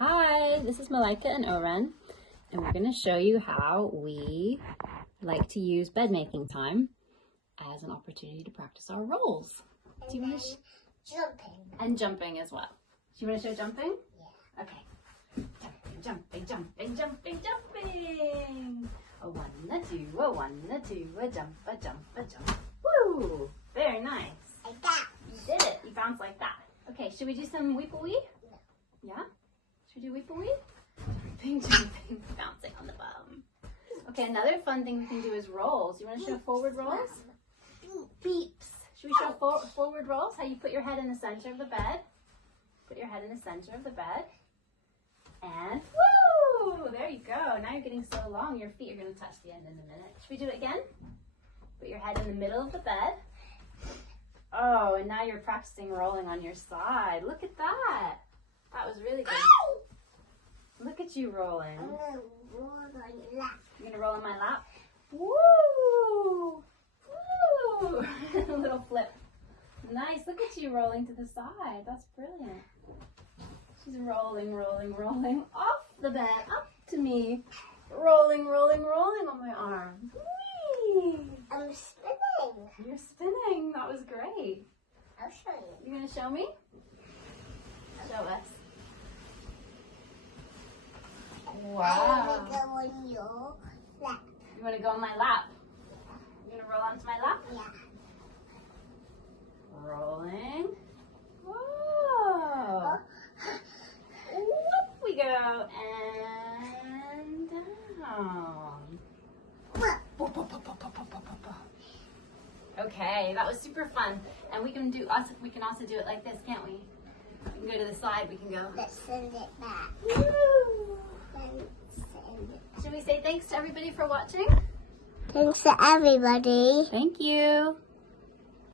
Hi, this is Malaika and Oren, and we're going to show you how we like to use bed making time as an opportunity to practice our roles. Do you want to jumping. And jumping as well. Do you want to show jumping? Yeah. Okay. Jumping, jumping, jumping, jumping. A one, a two, a one, a two, a jump, a jump, a jump. Woo! Very nice. Like that. You did it. You bounced like that. Okay, should we do some weep-a-wee? Yeah? Should we do weep-a-wee? Jumping, jumping, bouncing on the bum. Okay, another fun thing we can do is rolls. You want to show forward rolls? Beeps. Should we show forward rolls? How you put your head in the center of the bed. Put your head in the center of the bed. And woo! There you go. Now you're getting so long, your feet are going to touch the end in a minute. Should we do it again? Put your head in the middle of the bed. Oh, and now you're practicing rolling on your side. Look at that. That was really good. Ow! Look at you rolling. I'm going to roll on your lap. You're going to roll on my lap? Woo! Woo! A little flip. Nice. Look at you rolling to the side. That's brilliant. She's rolling, rolling, rolling off the bed, up to me. Rolling, rolling, rolling on my arm. Whee! I'm spinning. You're spinning. That was great. I'll show you. You going to show me? Show us. I Wow. want to go on your lap. You want to go on my lap? You going to roll onto my lap? Yeah. Rolling. Whoa. Whoop we go. And down. Okay, that was super fun. And we can also do it like this, can't we? We can go to the side, we can go. Let's send it back. Woo! Let's send it. Should we say thanks to everybody for watching? Thanks to everybody. Thank you.